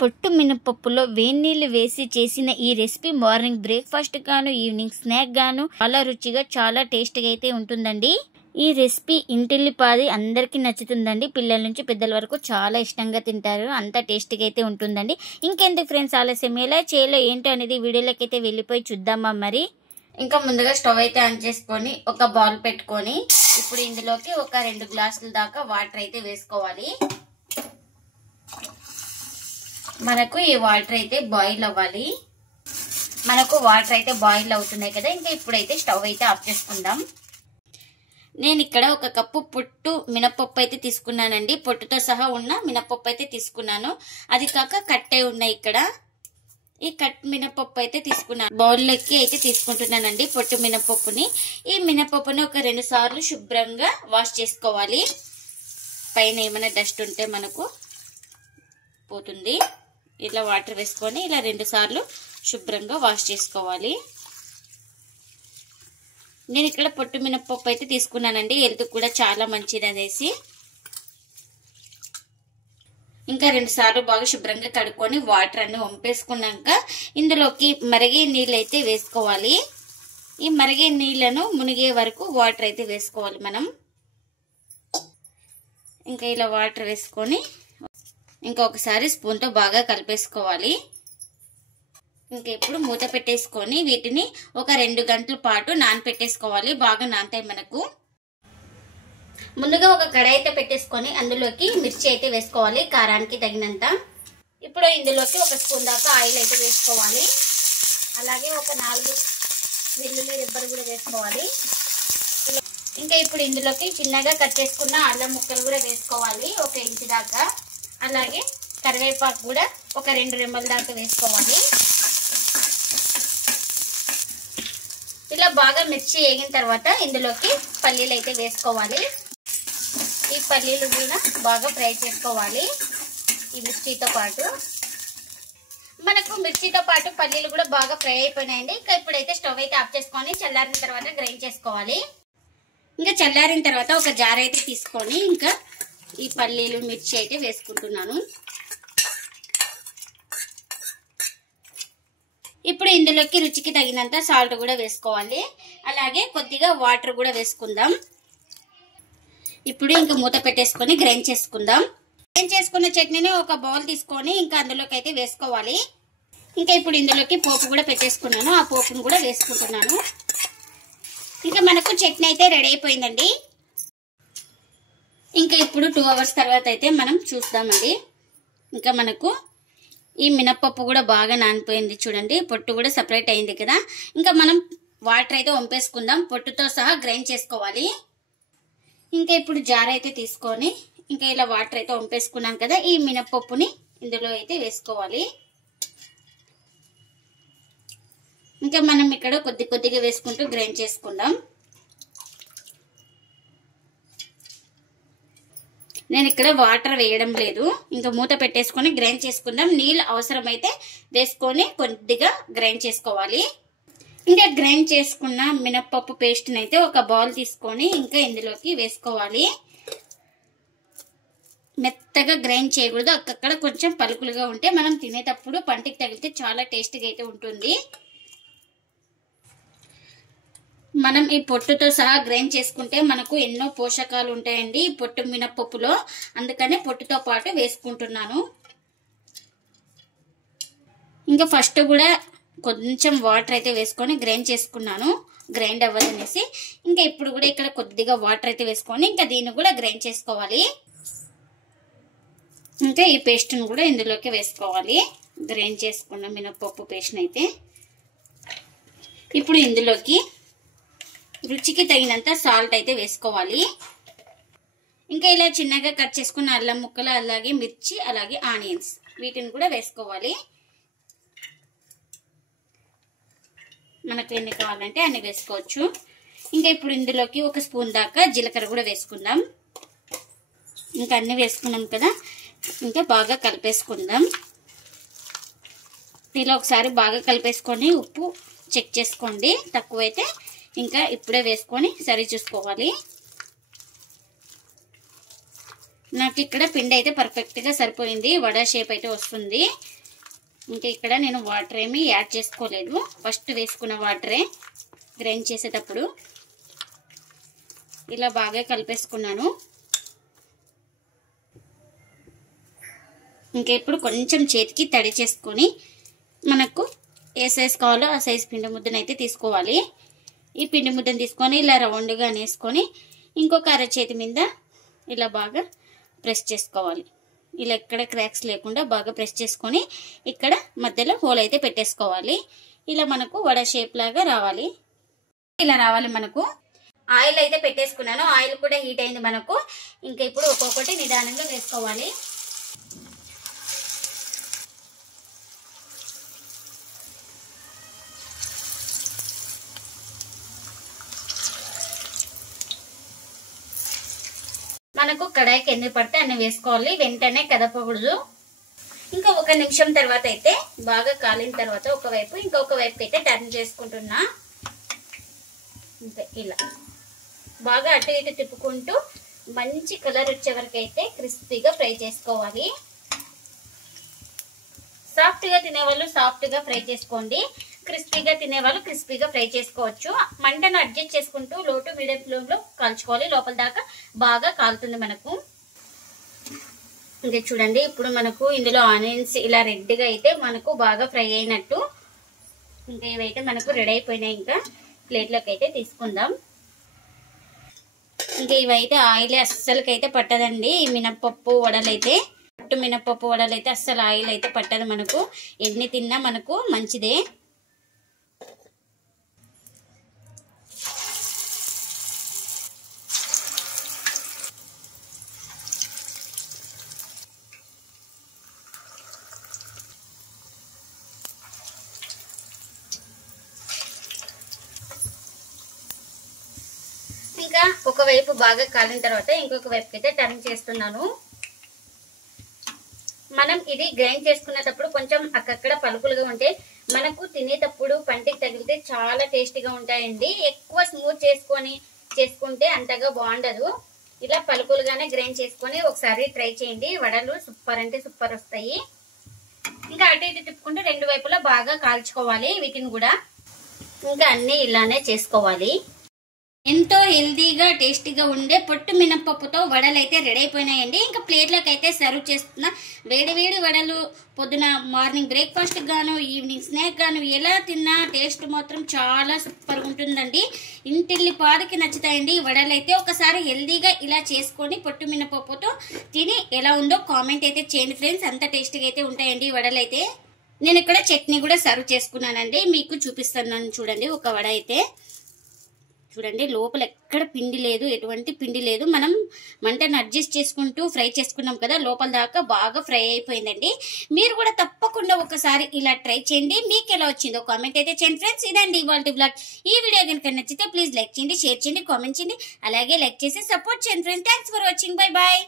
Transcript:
పొట్టు మినపప్పులో వేడినీళ్ళు వేసి చేసిన ఈ రెసిపీ మార్నింగ్ బ్రేక్ఫాస్ట్ గాను ఈవినింగ్ స్నాక్ గాను చాలా రుచిగా చాలా టేస్టీగా అయితే ఉంటుందండి. ఈ రెసిపీ ఇంటిల్లిపాది అందరికీ నచ్చుతుందండి. పిల్లల నుంచి పెద్దల వరకు చాలా ఇష్టంగా తింటారు. అంత టేస్టీగా అయితే ఉంటుందండి. ఇంకెందుకు ఫ్రెండ్స్ ఆలస్యం, ఎలా చేయాలో ఏంటో అనేది వీడియోలోకి అయితే వెళ్ళిపోయి చూద్దామా. మరి ఇంకా ముందుగా స్టవ్ అయితే ఆన్ చేసుకొని ఒక బౌల్ పెట్టుకొని ఇప్పుడు ఇందులోకి ఒక 2 గ్లాసుల దాకా వాటర్ అయితే వేసుకోవాలి. మనకు ఈ వాటర్ అయితే బాయిల్ అవ్వాలి. మనకు వాటర్ అయితే బాయిల్ అవుతున్నాయి కదా. ఇంకా ఇప్పుడైతే స్టవ్ అయితే ఆఫ్ చేసుకుందాం. నేను ఇక్కడ 1 కప్పు పొట్టు మినపప్పు అయితే తీసుకున్నానండి. పొట్టుతో సహా ఉన్న మినపప్పు అయితే తీసుకున్నాను. అది కాక కట్టే ఉన్నాయి ఇక్కడ. ఈ కట్ మినపప్పు అయితే తీసుకున్నాను. బౌల్లోకి అయితే తీసుకుంటున్నానండి పొట్టు మినపప్పుని. ఈ మినపప్పుని ఒక 2 సార్లు శుభ్రంగా వాష్ చేసుకోవాలి. పైన ఏమైనా డస్ట్ ఉంటే మనకు పోతుంది. ఇలా వాటర్ వేసుకొని ఇలా 2 సార్లు శుభ్రంగా వాష్ చేసుకోవాలి. నేను ఇక్కడ పొట్టు మినపప్పు అయితే తీసుకున్నానండి. హెల్త్ కూడా చాలా మంచిది అనేసి. ఇంకా 2 సార్లు బాగా శుభ్రంగా కడుక్కొని వాటర్ అన్ని వంపేసుకున్నాక ఇందులోకి మరిగే నీళ్ళు అయితే వేసుకోవాలి. ఈ మరిగే నీళ్లను మునిగే వరకు వాటర్ అయితే వేసుకోవాలి మనం. ఇంకా ఇలా వాటర్ వేసుకొని ఇంకా ఒకసారి స్పూన్తో బాగా కలిపేసుకోవాలి. ఇంకా ఇప్పుడు మూత పెట్టేసుకొని వీటిని ఒక 2 గంటల పాటు నానపెట్టేసుకోవాలి. బాగా నానతాయి మనకు. ముందుగా ఒక కడాయి అయితే పెట్టేసుకొని అందులోకి మిర్చి అయితే వేసుకోవాలి కారానికి తగినంత. ఇప్పుడు ఇందులోకి 1 స్పూన్ దాకా ఆయిల్ అయితే వేసుకోవాలి. అలాగే ఒక 4 వెల్లుల్లి రెబ్బలు కూడా వేసుకోవాలి. ఇంకా ఇప్పుడు ఇందులోకి చిన్నగా కట్ చేసుకున్న అల్లం ముక్కలు కూడా వేసుకోవాలి, 1 ఇంచు దాకా. అలాగే కరివేపాకు కూడా ఒక 2 రెమ్మల దాకా వేసుకోవాలి. ఇలా బాగా మిర్చి వేగిన తర్వాత ఇందులోకి పల్లీలు అయితే వేసుకోవాలి. ఈ పల్లీలు కూడా బాగా ఫ్రై చేసుకోవాలి ఈ మిర్చితో పాటు. మనకు మిర్చితో పాటు పల్లీలు కూడా బాగా ఫ్రై అయిపోయినాయండి. ఇంకా ఇప్పుడైతే స్టవ్ అయితే ఆఫ్ చేసుకొని చల్లారిన తర్వాత గ్రైండ్ చేసుకోవాలి. ఇంకా చల్లారిన తర్వాత ఒక జార్ అయితే తీసుకొని ఇంకా ఈ పల్లీలు మిర్చి అయితే వేసుకుంటున్నాను. ఇప్పుడు ఇందులోకి రుచికి తగినంత సాల్ట్ కూడా వేసుకోవాలి. అలాగే కొద్దిగా వాటర్ కూడా వేసుకుందాం. ఇప్పుడు ఇంకా మూత పెట్టేసుకొని గ్రైండ్ చేసుకుందాం. గ్రైండ్ చేసుకున్న చట్నీని ఒక బౌల్ తీసుకొని ఇంకా అందులోకి అయితే వేసుకోవాలి. ఇంకా ఇప్పుడు ఇందులోకి పోపు కూడా పెట్టేసుకున్నాను. ఆ పోపును కూడా వేసుకుంటున్నాను. ఇంకా మనకు చట్నీ అయితే రెడీ అయిపోయిందండి. ఇంకా ఇప్పుడు 2 అవర్స్ తర్వాత అయితే మనం చూద్దామండి. ఇంకా మనకు ఈ మినపప్పు కూడా బాగా నానిపోయింది చూడండి. పొట్టు కూడా సెపరేట్ అయింది కదా. ఇంకా మనం వాటర్ అయితే వంపేసుకుందాం. పొట్టుతో సహా గ్రైండ్ చేసుకోవాలి. ఇంకా ఇప్పుడు జార్ అయితే తీసుకొని ఇంకా ఇలా వాటర్ అయితే వంపేసుకున్నాం కదా. ఈ మినపప్పుని ఇందులో అయితే వేసుకోవాలి. ఇంకా మనం ఇక్కడ కొద్దిగా వేసుకుంటూ గ్రైండ్ చేసుకుందాం. నేను ఇక్కడ వాటర్ వేయడం లేదు. ఇంకా మూత పెట్టేసుకొని గ్రైండ్ చేసుకుందాం. నీళ్ళు అవసరమైతే వేసుకొని కొద్దిగా గ్రైండ్ చేసుకోవాలి. ఇంకా గ్రైండ్ చేసుకున్న మినపప్పు పేస్ట్ని అయితే ఒక బౌల్ తీసుకొని ఇంకా ఇందులోకి వేసుకోవాలి. మెత్తగా గ్రైండ్ చేయకూడదు. అక్కడ కొంచెం పలుకులుగా ఉంటే మనం తినేటప్పుడు పంటికి తగిలితే చాలా టేస్టీగా అయితే ఉంటుంది. మనం ఈ పొట్టుతో సహా గ్రైండ్ చేసుకుంటే మనకు ఎన్నో పోషకాలు ఉంటాయండి ఈ పొట్టు మినపప్పులో. అందుకనే పొట్టుతో పాటు వేసుకుంటున్నాను. ఇంకా ఫస్ట్ కూడా కొంచెం వాటర్ అయితే వేసుకొని గ్రైండ్ చేసుకున్నాను, గ్రైండ్ అవ్వదనేసి. ఇంకా ఇప్పుడు కూడా ఇక్కడ కొద్దిగా వాటర్ అయితే వేసుకొని ఇంకా దీన్ని కూడా గ్రైండ్ చేసుకోవాలి. ఇంకా ఈ పేస్ట్ను కూడా ఇందులోకి వేసుకోవాలి. గ్రైండ్ చేసుకున్న మినపప్పు పేస్ట్ని అయితే ఇప్పుడు ఇందులోకి రుచికి తగినంత సాల్ట్ అయితే వేసుకోవాలి. ఇంకా ఇలా చిన్నగా కట్ చేసుకున్న అల్లం ముక్కలు, అలాగే మిర్చి, అలాగే ఆనియన్స్ వీటిని కూడా వేసుకోవాలి. మనకు ఎన్ని కావాలంటే అన్ని వేసుకోవచ్చు. ఇంకా ఇప్పుడు ఇందులోకి 1 స్పూన్ దాకా జీలకర్ర కూడా వేసుకుందాం. ఇంకా అన్ని వేసుకున్నాం కదా. ఇంకా బాగా కలిపేసుకుందాం. ఇలా ఒకసారి బాగా కలిపేసుకొని ఉప్పు చెక్ చేసుకోండి. తక్కువైతే ఇంకా ఇప్పుడే వేసుకొని సరి చూసుకోవాలి. నాకు ఇక్కడ పిండి అయితే పర్ఫెక్ట్గా సరిపోయింది, వడ షేప్ అయితే వస్తుంది. ఇంకా ఇక్కడ నేను వాటర్ ఏమి యాడ్ చేసుకోలేదు, ఫస్ట్ వేసుకున్న వాటరే గ్రైండ్ చేసేటప్పుడు. ఇలా బాగా కలిపేసుకున్నాను. ఇంకా ఇప్పుడు కొంచెం చేతికి తడి చేసుకొని మనకు ఏ సైజ్ కావాలో ఆ సైజ్ పిండి ముద్దను అయితే తీసుకోవాలి. ఈ పిండి ముద్దను తీసుకొని ఇలా రౌండ్గా వేసుకొని ఇంకొక అరచేతి మీద ఇలా బాగా ప్రెస్ చేసుకోవాలి. ఇలా ఎక్కడ క్రాక్స్ లేకుండా బాగా ప్రెస్ చేసుకొని ఇక్కడ మధ్యలో హోల్ అయితే పెట్టేసుకోవాలి. ఇలా మనకు వడ షేప్ లాగా రావాలి. ఇలా రావాలి మనకు. ఆయిల్ అయితే పెట్టేసుకున్నాను, ఆయిల్ కూడా హీట్ అయింది మనకు. ఇంకా ఇప్పుడు ఒక్కొక్కటి నిదానంగా వేసుకోవాలి. మనకు కడాయికి ఎన్ని పడితే అన్ని వేసుకోవాలి, వెంటనే కదపకూడదు. ఇంకా 1 నిమిషం తర్వాత అయితే బాగా కాలిన తర్వాత ఒకవైపు ఇంకొక వైపు అయితే టర్న్ చేసుకుంటున్నా. ఇంకా ఇలా బాగా అటు ఇటు తిప్పుకుంటూ మంచి కలర్ వచ్చే వరకు అయితే క్రిస్పీగా ఫ్రై చేసుకోవాలి. సాఫ్ట్గా తినేవాళ్ళు సాఫ్ట్గా ఫ్రై చేసుకోండి, క్రిస్పీగా తినేవాళ్ళు క్రిస్పీగా ఫ్రై చేసుకోవచ్చు. మంటను అడ్జస్ట్ చేసుకుంటూ లో టు మీడియం ఫ్లేమ్లో కాల్చుకోవాలి, లోపల దాకా బాగా కాలుతుంది మనకు. ఇంకా చూడండి, ఇప్పుడు మనకు ఇందులో ఆనియన్స్ ఇలా రెడ్గా అయితే మనకు బాగా ఫ్రై అయినట్టు. ఇంకా ఇవైతే మనకు రెడీ అయిపోయినాయి. ఇంకా ప్లేట్లోకి అయితే తీసుకుందాం. ఇంకా ఇవైతే ఆయిల్ అస్సలకైతే పట్టదండి. ఈ మినప్పప్పు వడలైతే, మినప్పప్పు వడలైతే అస్సలు ఆయిల్ అయితే పట్టదు మనకు. ఎన్ని తిన్నా మనకు మంచిదే. ఇంకా ఒకవైపు బాగా కాలిన తర్వాత ఇంకొక వైపుకి అయితే టర్న్ చేస్తున్నాను. మనం ఇది గ్రైండ్ చేసుకునేటప్పుడు కొంచెం అక్కక్కడ పలుకులుగా ఉంటే మనకు తినేటప్పుడు పంటికి తగిలితే చాలా టేస్టీగా ఉంటాయండి. ఎక్కువ స్మూత్ చేసుకుంటే అంతగా బాగుండదు. ఇలా పలుకులుగానే గ్రైండ్ చేసుకొని ఒకసారి ట్రై చేయండి, వడలు సూపర్ అంటే సూపర్ వస్తాయి. ఇంకా అటు ఇటు తిప్పుకుంటూ 2 వైపులా బాగా కాల్చుకోవాలి వీటిని కూడా. ఇంకా అన్ని ఇలానే చేసుకోవాలి. ఎంతో హెల్దీగా టేస్టీగా ఉండే పొట్టు మినపప్పుతో వడలు అయితే రెడీ అయిపోయినాయండి. ఇంకా ప్లేట్లోకి అయితే సర్వ్ చేస్తున్నా. వేడి వేడి వడలు పొద్దున మార్నింగ్ బ్రేక్ఫాస్ట్ గాను ఈవినింగ్ స్నాక్ గాను ఎలా తిన్నా టేస్ట్ మాత్రం చాలా సూపర్గా ఉంటుందండి. ఇంటిల్లి పాదికి నచ్చుతాయండి ఈ వడలు అయితే. ఒకసారి హెల్దీగా ఇలా చేసుకొని పొట్టు మినపప్పుతో తిని ఎలా ఉందో కామెంట్ అయితే చేయండి ఫ్రెండ్స్. అంత టేస్టీగా అయితే ఉంటాయండి ఈ వడలు అయితే. నేను ఇక్కడ చట్నీ కూడా సర్వ్ చేసుకున్నానండి, మీకు చూపిస్తున్నాను చూడండి. ఒక వడ అయితే చూడండి, లోపల ఎక్కడ పిండి లేదు, ఎటువంటి పిండి లేదు. మనం మంటను అడ్జస్ట్ చేసుకుంటూ ఫ్రై చేసుకున్నాం కదా, లోపల దాకా బాగా ఫ్రై అయిపోయిందండి. మీరు కూడా తప్పకుండా ఒకసారి ఇలా ట్రై చేయండి. మీకు ఎలా వచ్చిందో కామెంట్ అయితే చేయండి ఫ్రెండ్స్. ఇదండి ఇవాల్టి వ్లాగ్. ఈ వీడియో కనుక నచ్చితే ప్లీజ్ లైక్ చేయండి, షేర్ చేయండి, కామెంట్ చేయండి, అలాగే లైక్ చేసి సపోర్ట్ చేయండి friends. Thanks for watching. Bye bye.